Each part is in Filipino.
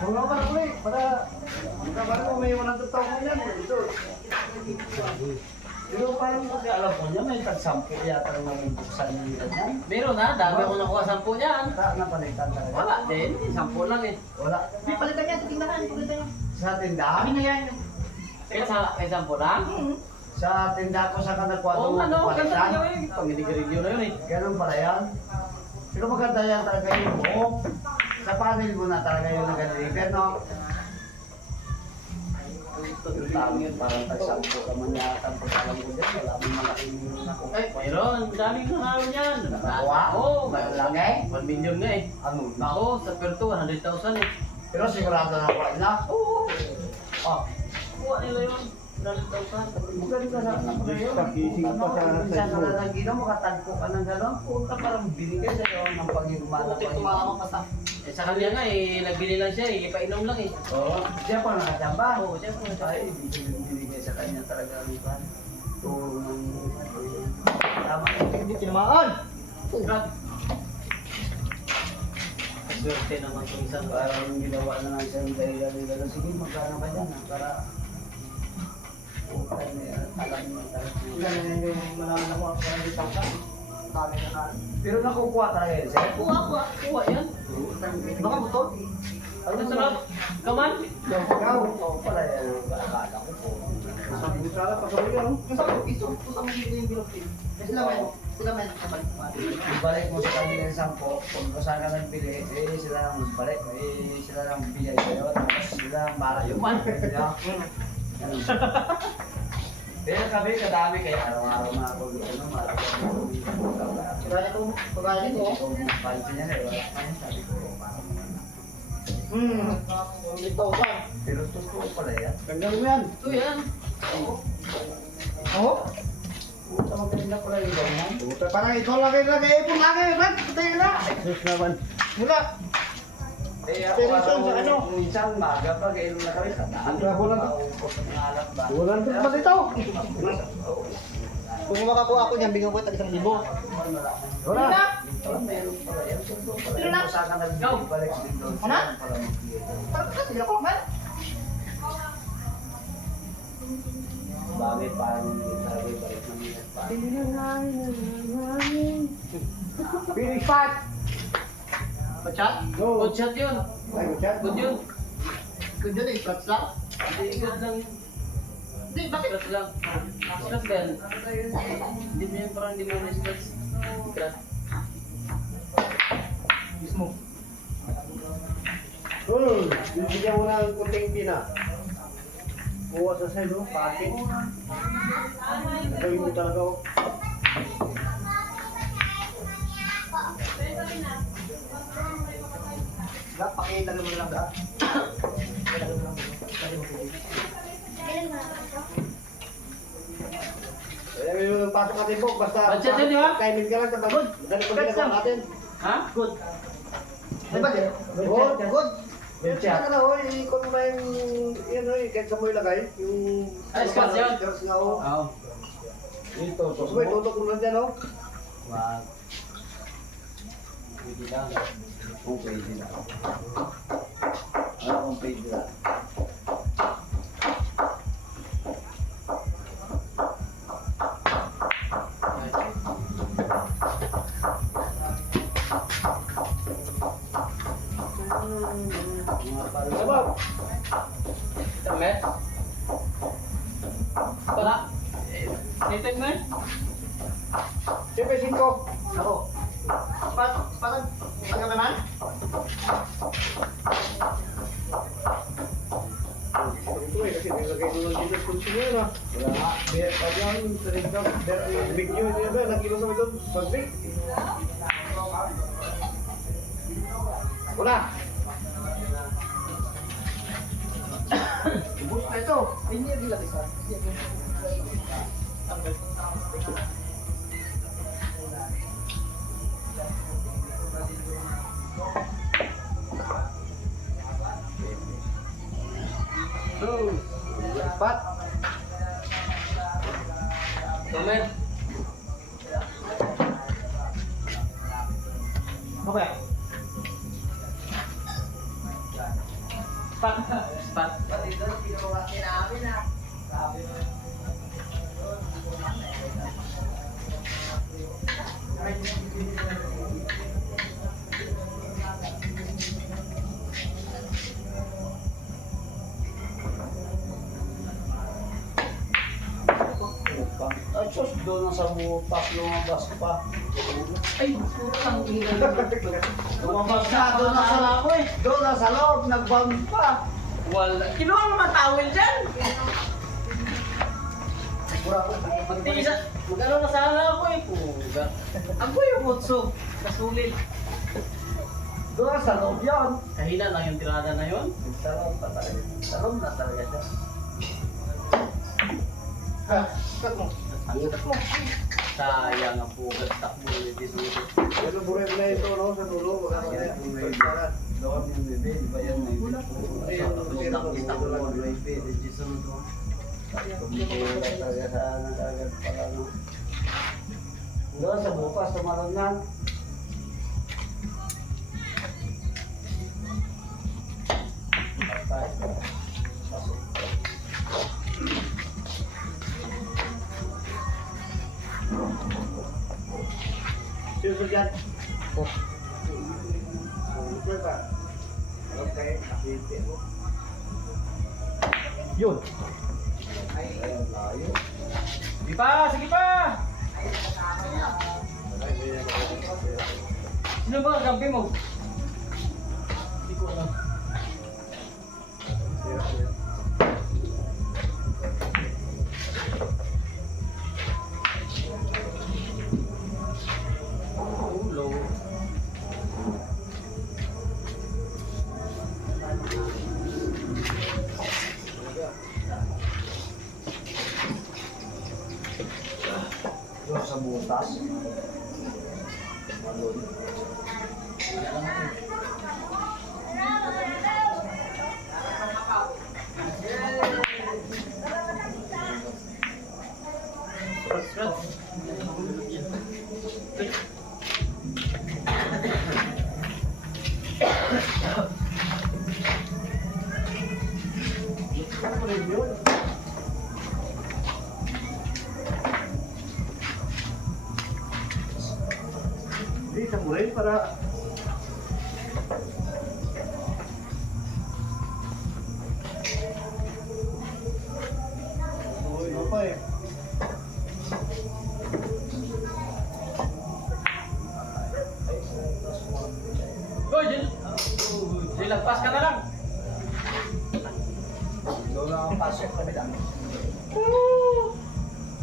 Kung nga para ulit, para kabahan mo may 100 taon mo yan. Pero parang kasi alam ko niya, may tag-sampo yata nang buksan yung ganyan. Meron na, dami ako nakuha sampu niyan. Ta, napalitan talaga. Wala din, sampu lang eh. Wala. Di, palitan yan, tingnan palitan yan. Sa tindahan? Sabi na yan. Kaya sa kay sampu lang. Sa tindahan ko sa kanagkwado Oo, ano, ganda palitan. niya yun. Pang-review na yun eh. Ganun pala yan. Pero maganda yan talaga yung buhok. Sa panel mo na talaga yung nag-deliver, no? Yung tao yun, parang tag-sampo naman yata. Pag alam ko dyan, wala mong malaking nakuha. Eh, mayroon, daming nanalo niyan. Nakuha? Oo, Malaki? 1 million nga eh. Ano na? Ako, sa Perto, 100,000 eh. Pero sigurado na kuha na. Oo, Oh, kuha nila yun. 100,000. maganda na ano yun. Ano, minsan na lang ginaw, makatagpo ka ng gano'n. Puta, parang binigay sa'yo ng pag-iumala Puti, tumakamang pa sa. Eh, sa kanya nga eh, nagbili lang siya eh, ipainom lang eh. Oo, siya pa nakachamba. Oo, siya po siya. Ay, binigay sa kanya talaga ang iban. Tulong ng Tama. Hindi tinamaan. Grabe. Swerte naman kung isang Parang ginawa na lang siya ng dahilan nila. Sige, magkano ka dyan ha? Para alam mo talaga. Ilan na yun yung malaman ako, parang di tangka. Dami na na. Pero nakukuha talaga yun, sir. Kuha, kuha, kuha yan. Baka butol? Ano Ang sarap. Kaman. Ikaw, oo pala yan. Akala ko po. Sabi ko sana, pagkawin yan. Yung sabi ko, iso, kusang mo dito yung bilog-bilog. Kasi nakabalik pa. Ibalik mo sa kanila yung sampo, kung saan ka nagbili, eh sila lang balik, eh sila lang biyay sa'yo, tapos sila lang para yung man. Pero kami kadami kaya araw-araw na ako ano, marami Kaya ko, nito. Kung pansin niya eh, wala pa yan, sabi ko, wala. Hmm, ito ka. Pero totoo pala yan. Ganda mo yan. Ito yan. Oo? Puta maganda pala yung ganyan. Puta, parang ikaw lagi lagi ipon lagi, man. Patay na. Sus naman. Mula. Eh ako Pero araw, sa ano? minsan maga pa, kaya nung nakawin ka, daan. Grabe lang. Maupos ng alam ba? Pa dito. Oo. Kung makakuha ako niyan, bigyan ko ito isang libo. Wala. Wala, saan din doon, Ano? Parang kasi ako, man. Bagay, parang hindi talaga ibalik ng minute fight. Pachat? Go. Good shot yun. Ay, good shot. Good yun. Good yun eh, shots lang. Hindi, good lang yun. Hindi, bakit? Scratch lang. Scratch ba yan? Hindi mo yan, parang hindi mo na. Scratch. Mismo. Hmm, bibigyan mo ng kunting pina. Kuha sa oh, packet. Gawin mo talaga, oh. Dapat pakilagay mo lang ba? Kaya may mga pasok natin po, basta Budget yun, di ba? timing ka lang kapag dali pa Good, ginagawa natin. Ha? Good. Ay, bakit? Good, Good. Good shot. ka na, oh, i-call mo na yung, yun, oh, kahit sa mo ilagay, yung... Ay, scotch yun? Scotch nga, oh. Oo. Dito, to. Sabay, tutok mo lang dyan, oh. Wag. Pwede lang. Kung pwede lang. Ano kung pwede eh? Siyempre, singko. Ako. Pat, patag, patag naman? Wala. Ubus na ito. Hindi yung dilagay sa. Pat. Tumet. Okay. Spot. Spot. Pati doon, kinuha namin ah. Sabi mo. Ay, sus, doon sa butas lumabas pa. Ay, putang ina. Lumabas na, doon na sa loob eh. Doon na sa loob, nag-bound pa. Wala. Kinuha mo mga towel dyan. Magtiisa. Mag-ano na sana ako eh. Puga. Ako yung mutso. Kasulit. Doon sa loob yun. Kahina lang yung tirada na yun. Sa loob pa talaga. Sa loob na talaga siya. Sayang ang pugat takbo ni Disuso. Pero buray mo na ito, no? Sa dulo. Wala ko Ayan, yan. yung baby. Doon yung baby, di ba yan may Istak-istak mo. baby, di Disuso. Tumutulog talaga sa nagagad pala no. Doon sa bukas, tumalon lang. Yun. Sige pa, sige pa! Sino ba ang kampi mo? Hindi ko alam. Sige, lagpas ka na lang. Doon ang pasok kami lang.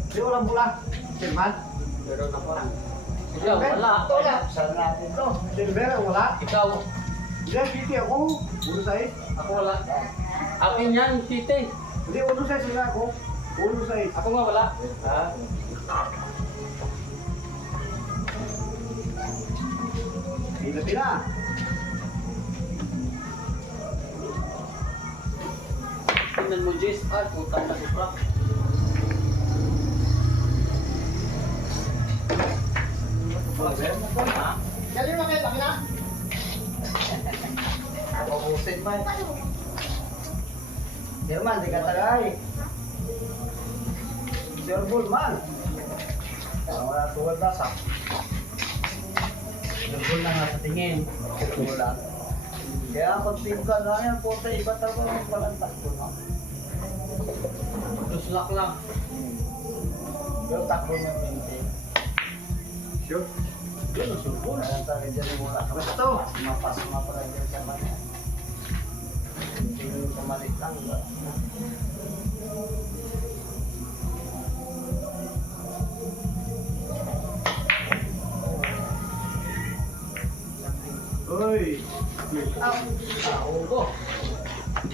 Di walang bula. Silman. Meron ako lang. Ikaw, wala. Wala. Saan natin to? Silver, wala. Ikaw, Hindi, kiti ako. Uno size. ako wala. Akin yan, tite. Hindi, uno size sila ako. Uno size. Ako nga wala. Ha? Pila pila. Tingnan mo, Jess. Ay, putang na supra. Ha? Galing mo kayo, bakit na? Pabusin pa. Herman, di ka tagay. Sir Bullman. Parang wala tuwal na sa. Nagul na nga sa tingin. Wala. Kaya ako tingka na yan, puta, iba talaga ang palantak ko na. Duslak lang. Pero takbo niya pinti. Sure. Yun, ang sulpon. Kaya talaga dyan yung wala. Basta. Mapas mga pala dyan sa manya. Hindi yung lang. Uy. Ah, ko.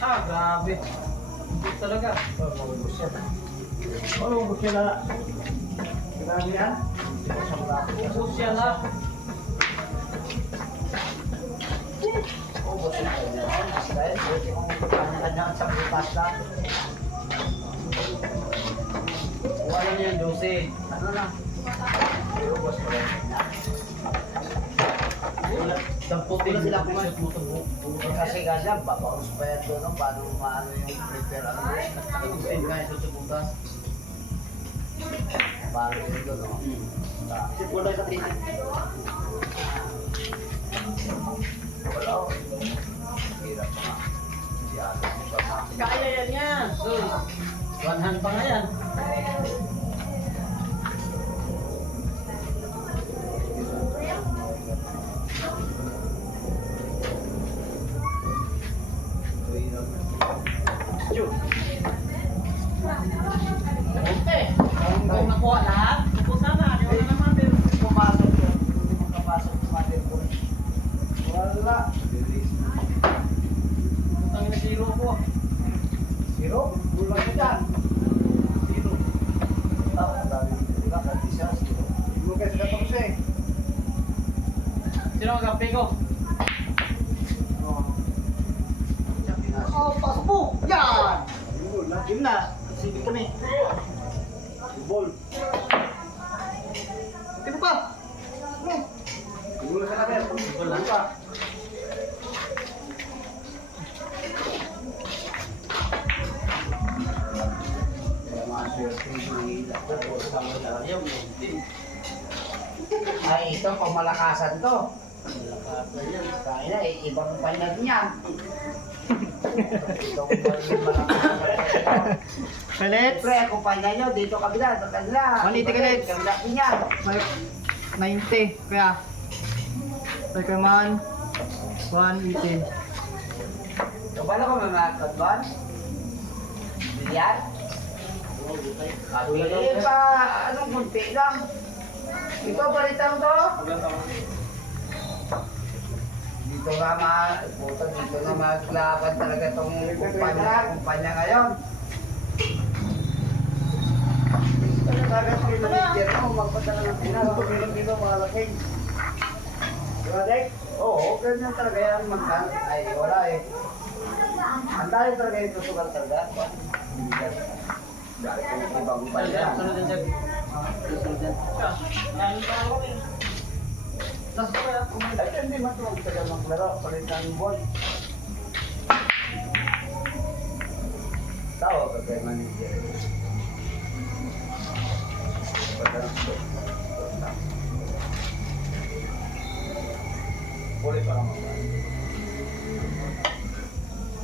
Ah, grabe. Hindi talaga. Oh, maubos yan. Ano mo sila? Grabe yan. Ubus yan ha. Ubos yung kanya. Dahil, kanya-kanya sa butas lang. Wala niya yung 12. Ano na? Ubos ko rin. Wala. Sa Isang puti Wala sila kumain. kasi kasi babaus pa yan doon, no? paano maano yung prepare ano, Nag-spend ka ito sa butas. paano yun doon, no? Kasi wala sa tingin. Wala ko. Hirap pa nga. Kaya yan yan. So, one hand pa nga yan. Ang kape ko? Oh, pasok mo! Yan! Yun na. Yun na. Sibig kami. Ball. Di ba pa? Ano? Yun na sa namin. Wala. pa. Hindi. Ay, ito, kung malakasan to. Kaya eh, ibang panyan niyan. Kalit. Siyempre, kung panyan nyo, dito kabila, sa kanila. 180 kalit. Kabila din yan. 90. Kaya. Kaya kay man. 180. Kabala ko mga kadban? Bilyan? Eh, pa, anong kunti lang. Ikaw, balitan to? Dito nga ma, puta, dito nga maglaban talaga tong kumpanya, kumpanya ngayon. Talaga sa manager mo, magpadala ng pinag. Meron dito mga lasing. Diba, Dek? Oo, ganyan talaga yan magkan. Ay, wala eh. Ang dahil talaga yung tusugal talaga. Dahil kung ibang kumpanya. Sunod din siya. Sunod din. Yan pa ako. Tapos kaya, ay, hindi matulog talaga maglaro. Palitan ng ball. Tawag ka kay manager. Boleh pa naman.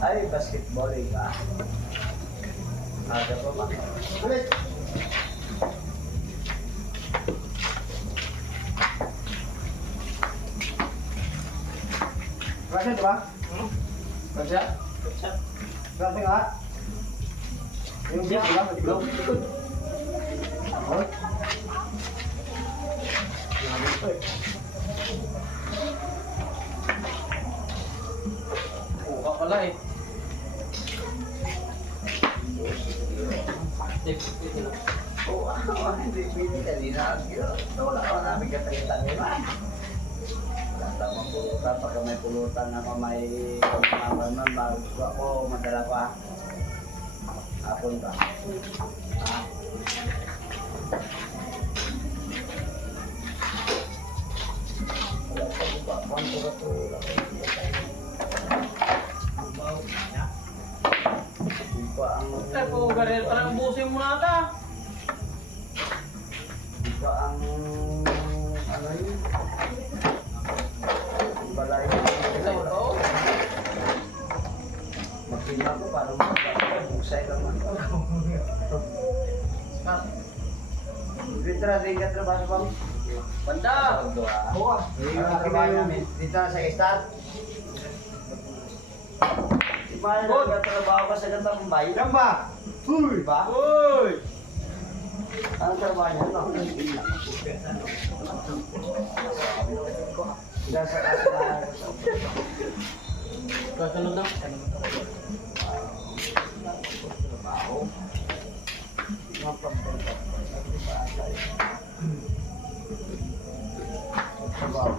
Ay, basketball eh ka. Ada pa ba? Ulit. Kasi diba? Kerja? Kasi nga. Yung biyak Belum matigaw. ikut. Oh. Buka pala eh. Tip, tip lang. Oh, ano, hindi pwede kanina. Wala ka namin katalitan yun. Wala tamang pulutan. Pagka may pulutan na pa may pamamaman man, bago ako, madala pa. Hapon ba? Ha? Wala pa ba? Kung tulad-tulad ako. Di ba ang... Eh, po, ganyan. Parang ubusin mo na ata. Di ba ang ano yun? Ang balay Isa mo to? Magpila ko para magpapusay lang man. Dito na din ka trabaho bang? Banda! Oo. Ang trabaho namin. Dito na sa estat. Imana na nagtatrabaho ka sa ganda kong bayan. Yan ba? Uy! Ba? Uy! Ang trabaho niya, no? Diyan sa kasi na Kasunod na. trabaho. Mga pambenta. Trabaho.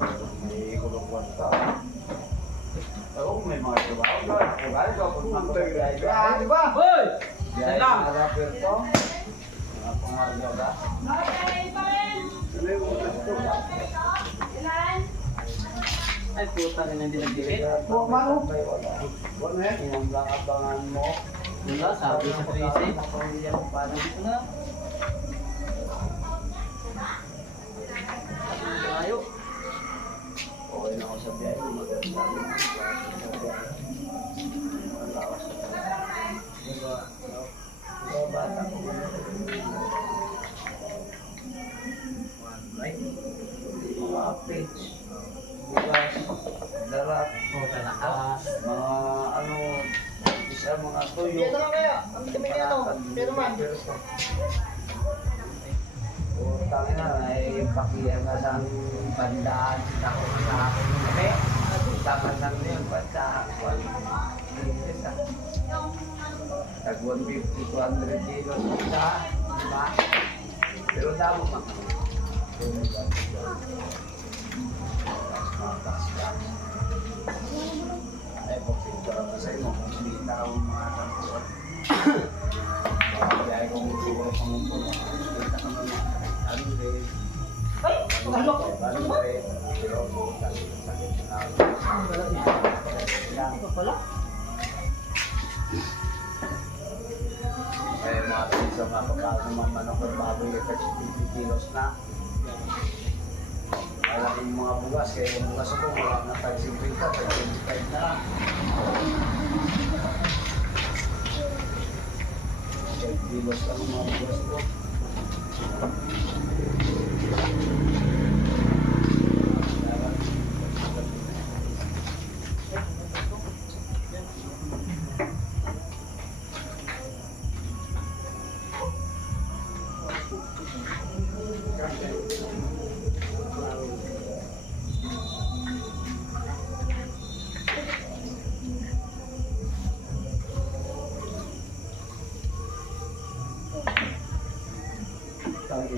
May kulong kwarta. Oo, may mga trabaho. Ako gaya ko. Kung magpapagay Ah, di ba? Hoy! Gaya Salam! mga rapper to. Mga pangarga ba? Ano yung utas ko? Ay, puta rin hindi nagdikit. Huwag mano. Ano yan? Yung lang abangan mo. Wala, sabi sa Tracy. Paano Ito na. Lang yun, basta. Linis ah. Tag 150, 200 kilos isa. Diba? Pero damo pa. Ay, pagpintura ko sa inyo, kung sinita ka ng mga tantuan. Kaya kung ka ano! Ano ko? Ano rin. Pero kung sakit na Ano pala? Eh, mga piso nga pagkakaroon ng mga manok ng baboy, kasi 50 kilos na. Malaking mga bugas, kaya yung bugas ko, wala na tag 50, tag 25 na lang. 5 kilos lang ang mga bugas ko.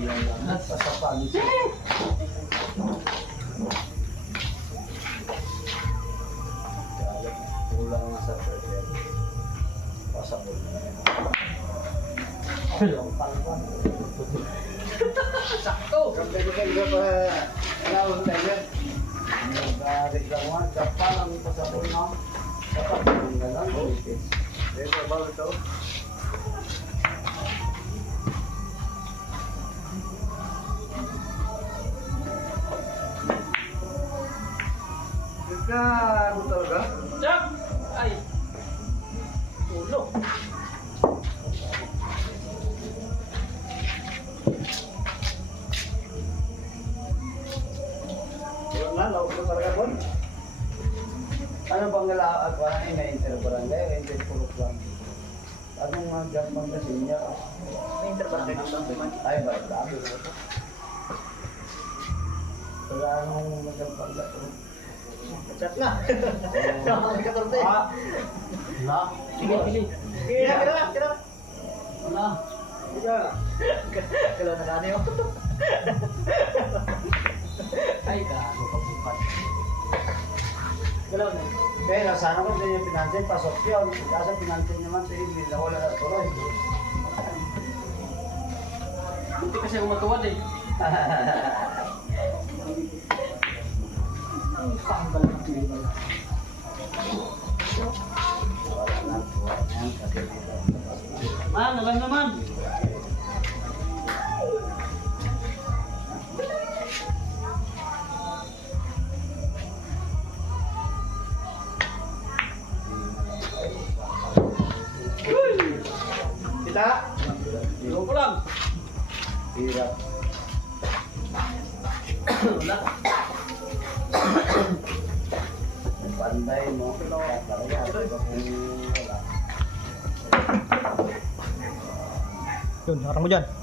Ilan lang. Sa sapalis. Kulang nga sa pressure. Pasabot na yan. Ang palpan. Sakto. Ko kayo pa. Alawang tayo. Nagari lang nga. Kapal ang pasabot na. Dapat yung galang. Ulitis. Dito ba ito? Ano talaga? Jack! Ay! Ulo. Yun na, laot ko talaga po. Ano bang galaag ko na na interbarangay o interpulok lang? Anong mga gatman kasi niya? May interbarangay dito. Ay, ba? Dami na ito. Kaya anong magampang gato? Chat na. Ka torte. Ah, Wala. Sige, sige. Kira, kira lang, kira lang. Wala. Ika. Kala na kani oh. Ay, gago ka bukas. Kala na. kaya nasana ko din yung pinansin, pasok yun. Kasi pinansin naman, sige, hindi na wala na tuloy. Hindi kasi ako matuwad eh. yan, kasi dito. Man, alam naman. Kita. Ikaw ko lang. Hirap. Wala. Panday mo. Talaga kung wala. Yun, harang mo dyan.